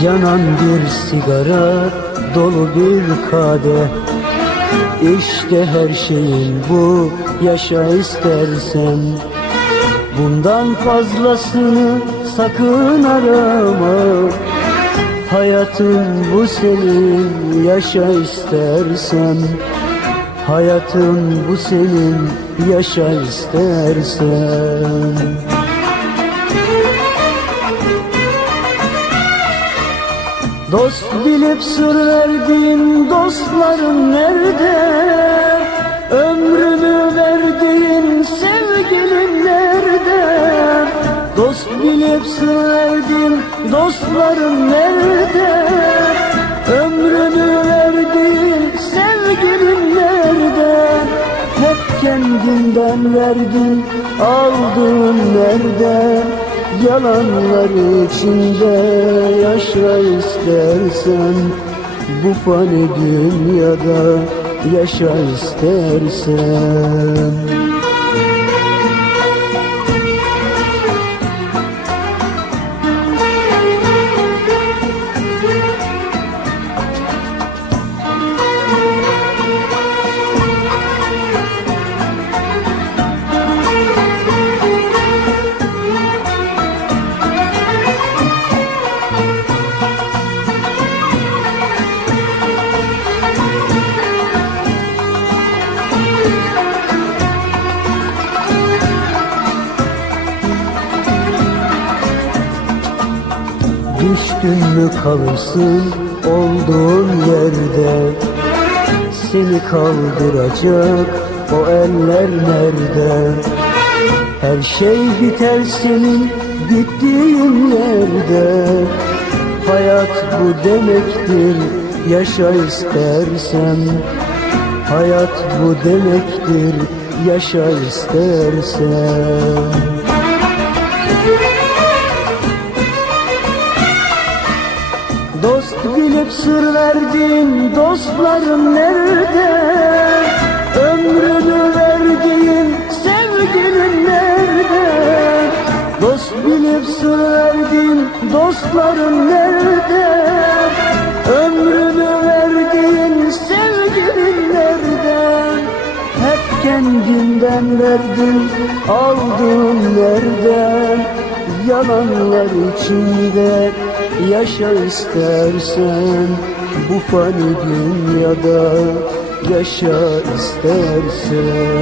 Yanan bir sigara dolu bir kadeh İşte her şeyin bu yaşa istersen. Bundan fazlasını sakın arama. Hayatın bu senin yaşa istersen. Hayatın bu senin yaşa istersen Dost bilip sır verdiğin dostların nerede? Ömrünü verdiğin sevgilin nerede? Dost bilip sır verdiğin dostların nerede? Ömrünü verdiğin sevgilin nerede? Hep kendinden verdin, aldın nerede? Yalanlar içinde yaşa istersen Bu fani dünyada yaşa istersen Düştün mü kalırsın olduğun yerde? Seni kaldıracak o eller nerede? Her şey biter senin gittiğin yerde. Hayat bu demektir yaşa istersen. Hayat bu demektir yaşa istersen Dost bilip sır verdin dostların nerede? Ömrünü verdiğin sevgilin nerede? Dost bilip sır verdin dostların nerede? Ömrünü verdiğin sevgilin nerede? Hep kendinden verdin, aldın nereden? Yalanlar içinde yaşa istersen Bu fani dünyada yaşa istersen